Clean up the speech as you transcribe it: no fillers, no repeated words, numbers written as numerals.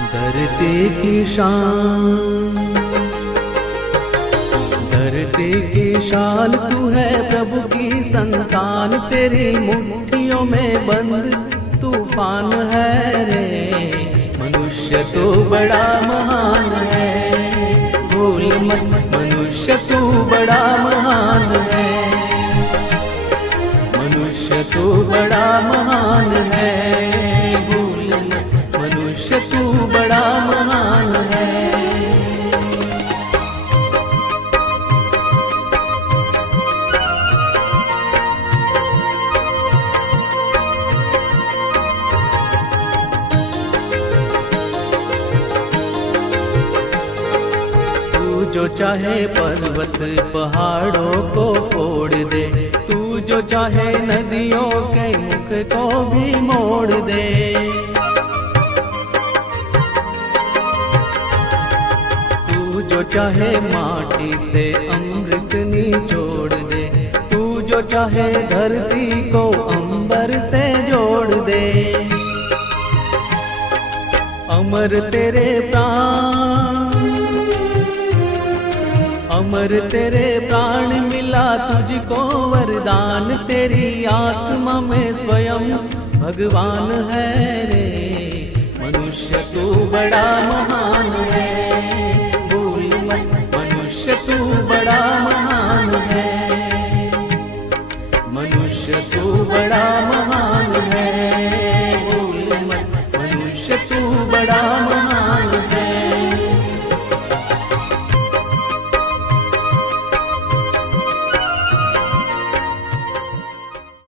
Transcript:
धरती की शान, धरती की शान तू है, प्रभु की संतान, तेरी मुट्ठियों में बंद तूफान है रे। मनुष्य तो बड़ा महान है, भूल मत मनुष्य तू बड़ा महान है, मनुष्य तू बड़ा महान है, भूल मत मनुष्य तू बड़ा महान है। तू जो चाहे पर्वत पहाड़ों को फोड़ दे, तू जो चाहे नदियों के मुख को भी मोड़ दे। तू जो चाहे माटी से अमृत निचोड़ दे, तू जो चाहे धरती को अंबर से जोड़ दे। अमर तेरे प्राण, अमर तेरे प्राण मिला तुझको वरदान, तेरी आत्मा में स्वयं भगवान है रे। मनुष्य तू बड़ा महान है, भूल मत मनुष्य तू बड़ा महान है, मनुष्य तू बड़ा